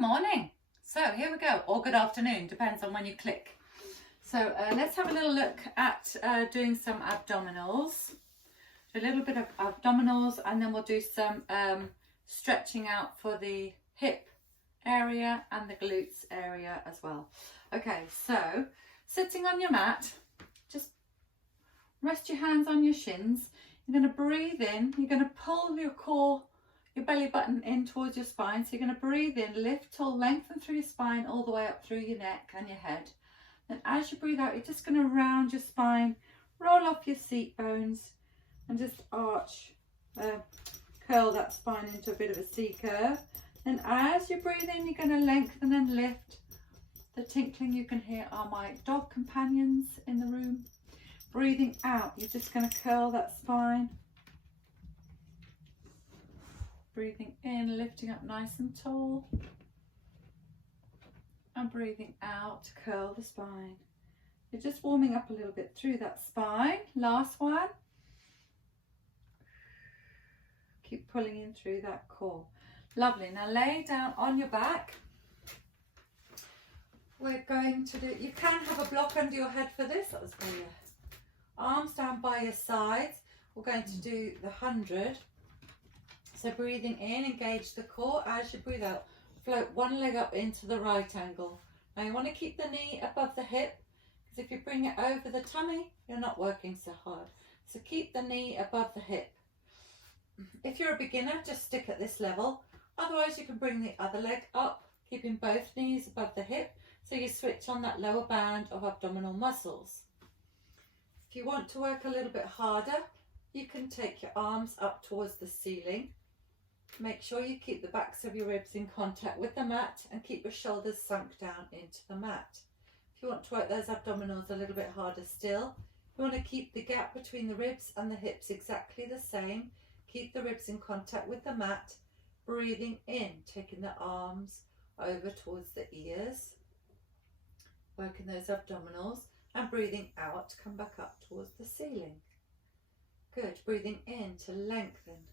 Good morning. So here we go, or good afternoon, depends on when you click. So let's have a little look at doing some abdominals. A little bit of abdominals, and then we'll do some stretching out for the hip area and the glutes area as well. Okay, so sitting on your mat, just rest your hands on your shins. You're going to breathe in, you're going to pull your core, your belly button in towards your spine. So you're going to breathe in, lift till lengthen through your spine all the way up through your neck and your head. Then as you breathe out, you're just going to round your spine, roll off your seat bones and just arch, curl that spine into a bit of a C curve. Then as you breathe in, you're going to lengthen and lift. The tinkling you can hear are my dog companions in the room. Breathing out, you're just going to curl that spine. Breathing in, lifting up nice and tall. And breathing out to curl the spine. You're just warming up a little bit through that spine. Last one. Keep pulling in through that core. Lovely. Now lay down on your back. We're going to do, you can have a block under your head for this. That was brilliant. Arms down by your sides. We're going to do the 100. So breathing in, engage the core. As you breathe out, float one leg up into the right angle. Now you want to keep the knee above the hip, because if you bring it over the tummy, you're not working so hard. So keep the knee above the hip. If you're a beginner, just stick at this level. Otherwise, you can bring the other leg up, keeping both knees above the hip, so you switch on that lower band of abdominal muscles. If you want to work a little bit harder, you can take your arms up towards the ceiling. Make sure you keep the backs of your ribs in contact with the mat and keep your shoulders sunk down into the mat. If you want to work those abdominals a little bit harder still, you want to keep the gap between the ribs and the hips exactly the same. Keep the ribs in contact with the mat. Breathing in, taking the arms over towards the ears, working those abdominals, and breathing out to come back up towards the ceiling. Good. Breathing in to lengthen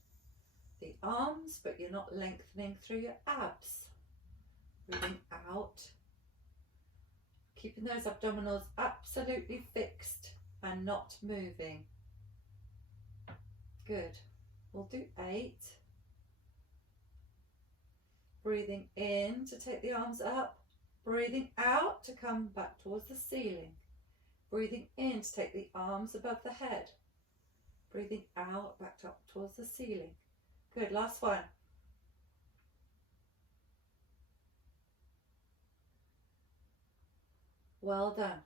the arms, but you're not lengthening through your abs. Breathing out, keeping those abdominals absolutely fixed and not moving. Good. We'll do 8. Breathing in to take the arms up. Breathing out to come back towards the ceiling. Breathing in to take the arms above the head. Breathing out, back up towards the ceiling. Good, last one. Well done.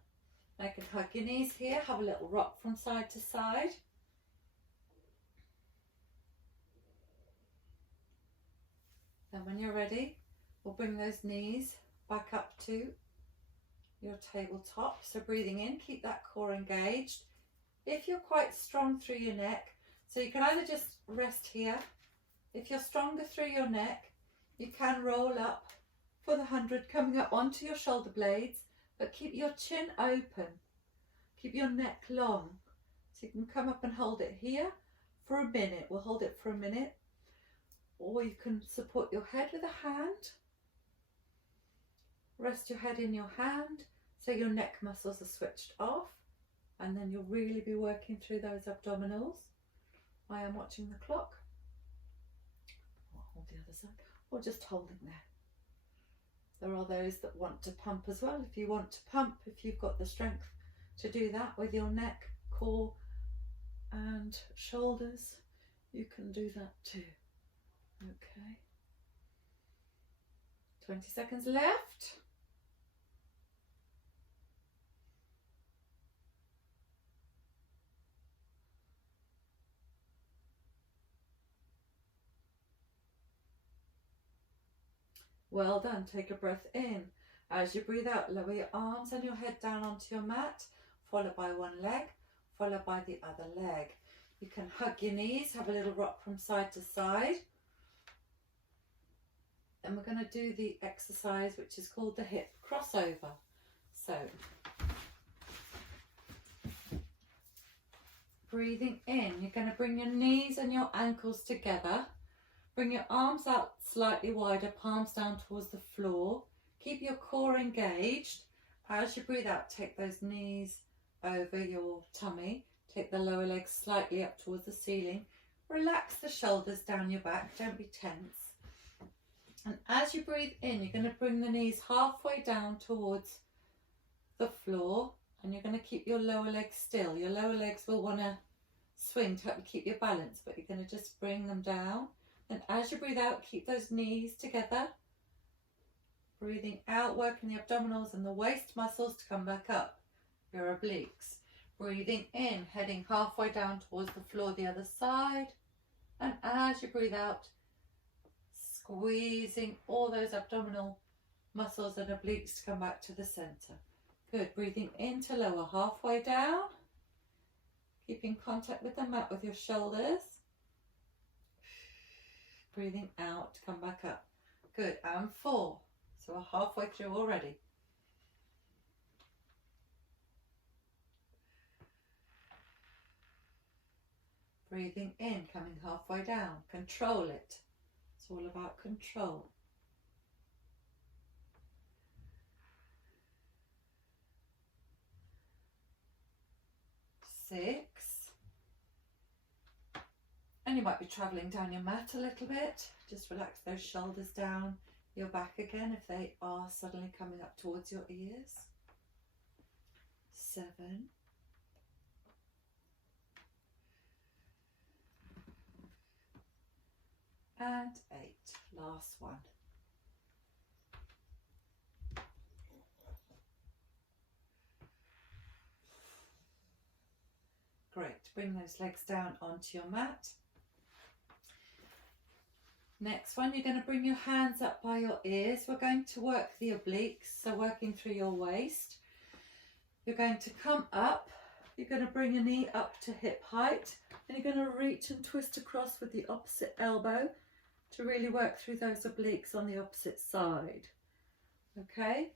Now you can hug your knees here, have a little rock from side to side. Then when you're ready, we'll bring those knees back up to your tabletop. So breathing in, keep that core engaged. If you're quite strong through your neck, so you can either just rest here. If you're stronger through your neck, you can roll up for the 100, coming up onto your shoulder blades, but keep your chin open. Keep your neck long. So you can come up and hold it here for a minute. We'll hold it for a minute. Or you can support your head with a hand. Rest your head in your hand so your neck muscles are switched off, and then you'll really be working through those abdominals. I am watching the clock. I'll hold the other side, or just holding there. There are those that want to pump as well. If you want to pump, if you've got the strength to do that with your neck, core and shoulders, you can do that too. Okay. 20 seconds left. Well done. Take a breath in. As you breathe out, lower your arms and your head down onto your mat, followed by one leg, followed by the other leg. You can hug your knees, have a little rock from side to side. And we're going to do the exercise which is called the hip crossover. So, breathing in, you're going to bring your knees and your ankles together. Bring your arms out slightly wider, palms down towards the floor. Keep your core engaged. As you breathe out, take those knees over your tummy. Take the lower legs slightly up towards the ceiling. Relax the shoulders down your back, don't be tense. And as you breathe in, you're going to bring the knees halfway down towards the floor, and you're going to keep your lower legs still. Your lower legs will want to swing to help you keep your balance, but you're going to just bring them down. And as you breathe out, keep those knees together. Breathing out, working the abdominals and the waist muscles to come back up, your obliques. Breathing in, heading halfway down towards the floor the other side. And as you breathe out, squeezing all those abdominal muscles and obliques to come back to the center. Good. Breathing in to lower halfway down. Keeping contact with the mat with your shoulders. Breathing out to come back up. Good. And 4. So we're halfway through already. Breathing in, coming halfway down. Control it. It's all about control. 6. And you might be travelling down your mat a little bit. Just relax those shoulders down your back again if they are suddenly coming up towards your ears. 7. And 8. Last one. Great. Bring those legs down onto your mat. Next one, you're going to bring your hands up by your ears. We're going to work the obliques, so working through your waist. You're going to come up. You're going to bring a knee up to hip height. And you're going to reach and twist across with the opposite elbow to really work through those obliques on the opposite side. Okay?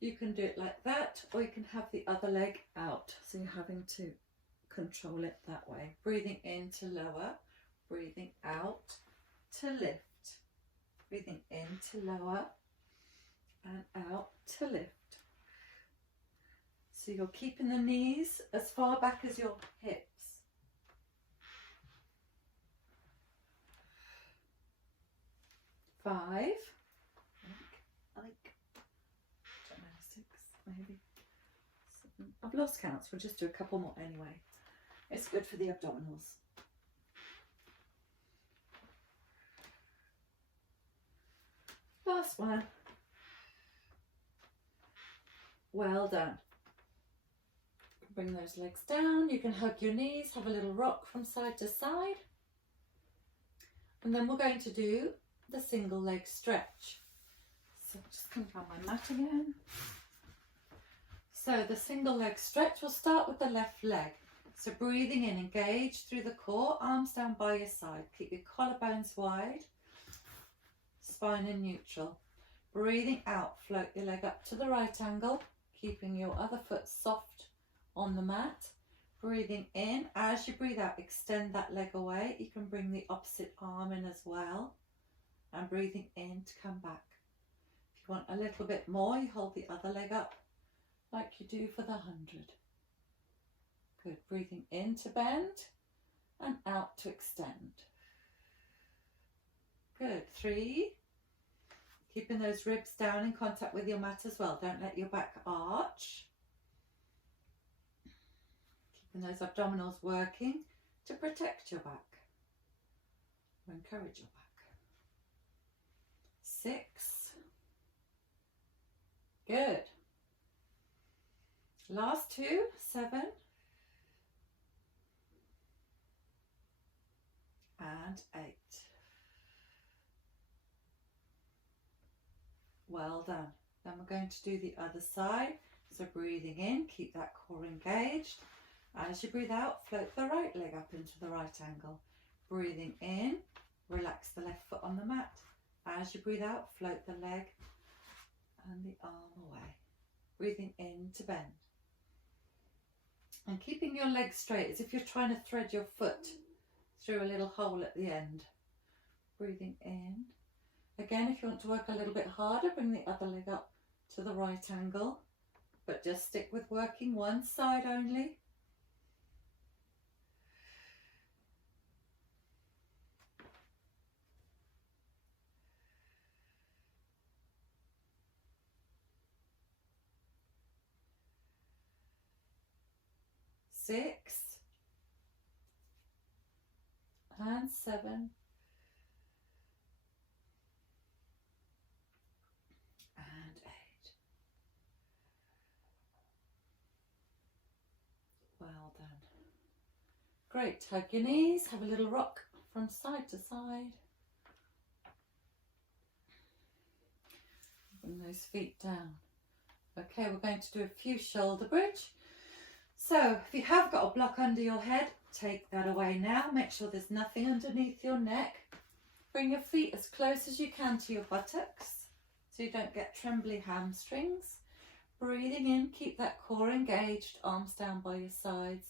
You can do it like that, or you can have the other leg out. So you're having to control it that way. Breathing in to lower, breathing out to lift, breathing in to lower and out to lift. So you're keeping the knees as far back as your hips. 5, I don't know, 6 maybe, 7. I've lost counts. We'll just do a couple more anyway. It's good for the abdominals. Last one. Well done. Bring those legs down. You can hug your knees, have a little rock from side to side. And then we're going to do the single leg stretch. So just come down my mat again. So the single leg stretch, we'll start with the left leg. So breathing in, engage through the core, arms down by your side. Keep your collarbones wide, spine in neutral. Breathing out, float your leg up to the right angle, keeping your other foot soft on the mat. Breathing in, as you breathe out, extend that leg away. You can bring the opposite arm in as well. And breathing in to come back. If you want a little bit more, you hold the other leg up like you do for the 100. Good. Breathing in to bend and out to extend. Good. 3. Keeping those ribs down in contact with your mat as well. Don't let your back arch. Keeping those abdominals working to protect your back or encourage your back. 6. Good. Last 2. 7. And 8. Well done. Then we're going to do the other side. So breathing in, keep that core engaged. As you breathe out, float the right leg up into the right angle. Breathing in, relax the left foot on the mat. As you breathe out, float the leg and the arm away. Breathing in to bend. And keeping your legs straight as if you're trying to thread your foot through a little hole at the end. breathing in. Again, if you want to work a little bit harder, bring the other leg up to the right angle, but just stick with working one side only. Six and 7 and 8. Well done. Great. Hug your knees, have a little rock from side to side. Bring those feet down. Okay, we're going to do a few shoulder bridge. So if you have got a block under your head, take that away now. Make sure there's nothing underneath your neck. Bring your feet as close as you can to your buttocks so you don't get trembly hamstrings. Breathing in, keep that core engaged, arms down by your sides.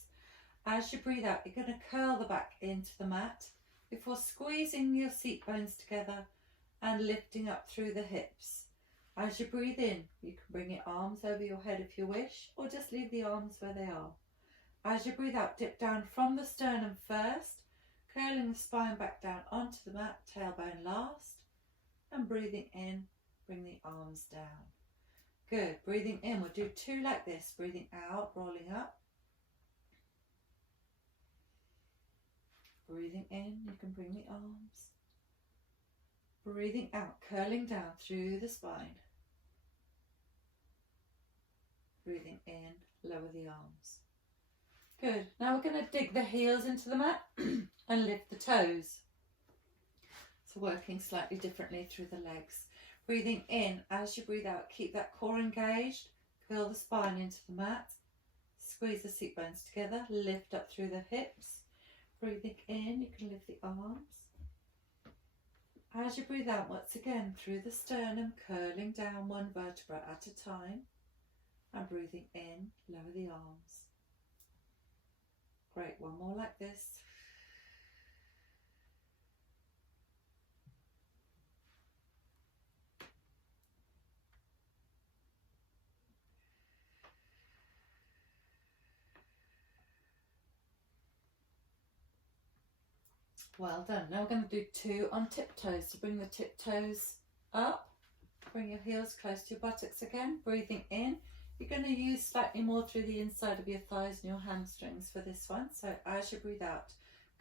As you breathe out, you're going to curl the back into the mat before squeezing your seat bones together and lifting up through the hips. As you breathe in, you can bring your arms over your head if you wish, or just leave the arms where they are. As you breathe out, dip down from the sternum first, curling the spine back down onto the mat, tailbone last, and breathing in, bring the arms down. Good. Breathing in, we'll do 2 like this. Breathing out, rolling up. Breathing in, you can bring the arms. Breathing out, curling down through the spine. Breathing in, lower the arms. Good. Now we're going to dig the heels into the mat and lift the toes. So working slightly differently through the legs. Breathing in, as you breathe out, keep that core engaged. Curl the spine into the mat. Squeeze the seat bones together. Lift up through the hips. Breathing in, you can lift the arms. As you breathe out, once again, through the sternum, curling down one vertebra at a time. And breathing in, lower the arms. Great, one more like this. Well done. Now we're going to do 2 on tiptoes. So bring the tiptoes up. Bring your heels close to your buttocks again. Breathing in. You're going to use slightly more through the inside of your thighs and your hamstrings for this one. So as you breathe out,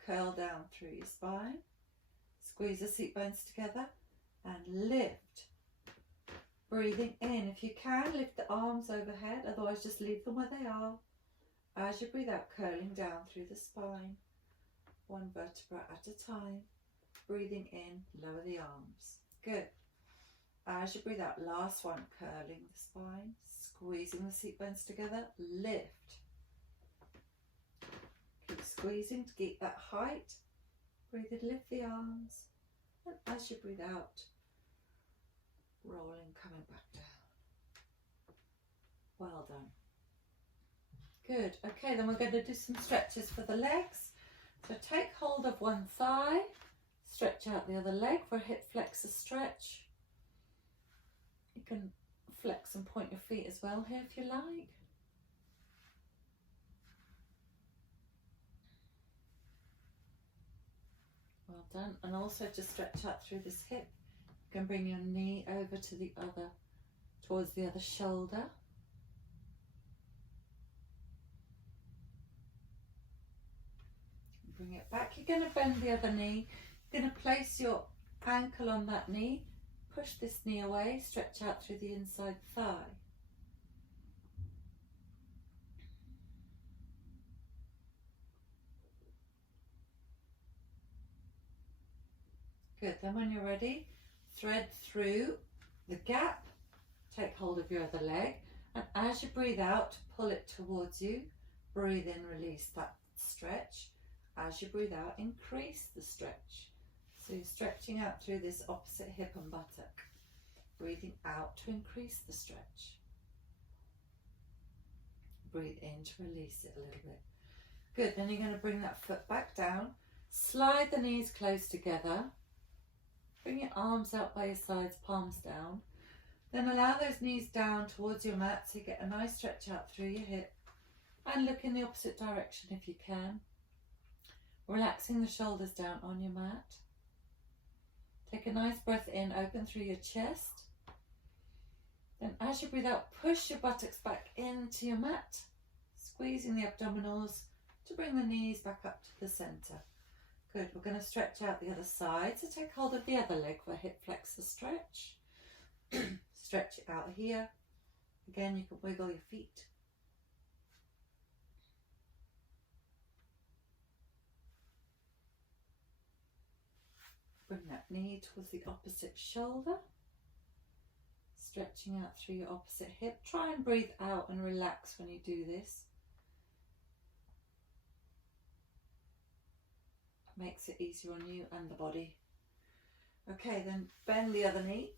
curl down through your spine. Squeeze the seat bones together and lift. Breathing in. If you can, lift the arms overhead. Otherwise, just leave them where they are. As you breathe out, curling down through the spine. One vertebra at a time. Breathing in, lower the arms. Good. As you breathe out, last one, curling the spine, squeezing the seat bones together, lift. Keep squeezing to keep that height. Breathe in, lift the arms. And as you breathe out, rolling, coming back down. Well done. Good. Okay, then we're going to do some stretches for the legs. So take hold of one thigh, stretch out the other leg for a hip flexor stretch. You can flex and point your feet as well here if you like. Well done. And also to stretch out through this hip, you can bring your knee over to the other, towards the other shoulder. Bring it back. You're going to bend the other knee. You're going to place your ankle on that knee. Push this knee away. Stretch out through the inside thigh. Good. Then when you're ready, thread through the gap. Take hold of your other leg. And as you breathe out, pull it towards you. Breathe in, release that stretch. As you breathe out, increase the stretch. So you're stretching out through this opposite hip and buttock. Breathing out to increase the stretch. Breathe in to release it a little bit. Good, then you're going to bring that foot back down. Slide the knees close together. Bring your arms out by your sides, palms down. Then allow those knees down towards your mat so you get a nice stretch out through your hip. And look in the opposite direction if you can. Relaxing the shoulders down on your mat. Take a nice breath in, open through your chest. Then as you breathe out, push your buttocks back into your mat, squeezing the abdominals to bring the knees back up to the center. Good, we're going to stretch out the other side. So take hold of the other leg for a hip flexor stretch. Stretch it out here. Again, you can wiggle your feet. Bring that knee towards the opposite shoulder. Stretching out through your opposite hip. Try and breathe out and relax when you do this. Makes it easier on you and the body. Okay, then bend the other knee.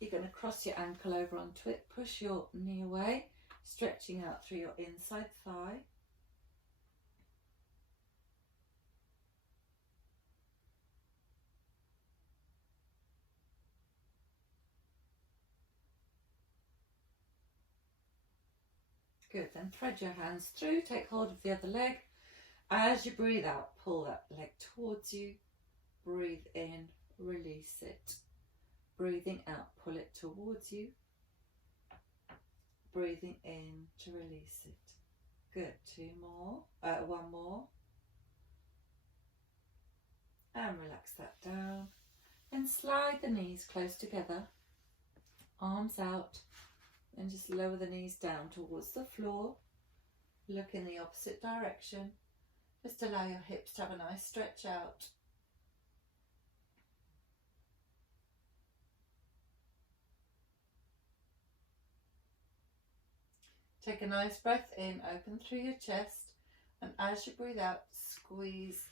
You're going to cross your ankle over onto it. Push your knee away, stretching out through your inside thigh. Good, then thread your hands through, take hold of the other leg. As you breathe out, pull that leg towards you. Breathe in, release it. Breathing out, pull it towards you. Breathing in to release it. Good, one more. And relax that down. Then slide the knees close together. Arms out. And just lower the knees down towards the floor. Look in the opposite direction. Just allow your hips to have a nice stretch out. Take a nice breath in, open through your chest, and as you breathe out, squeeze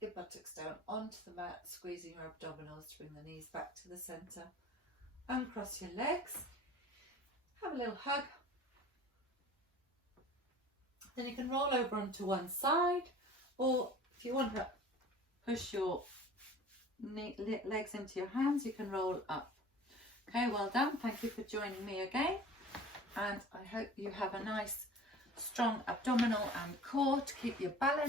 your buttocks down onto the mat, squeezing your abdominals to bring the knees back to the center. Uncross your legs. Have a little hug. Then you can roll over onto one side, or if you want to push your legs into your hands, you can roll up. Okay, well done. Thank you for joining me again. And I hope you have a nice, strong abdominal and core to keep your balance.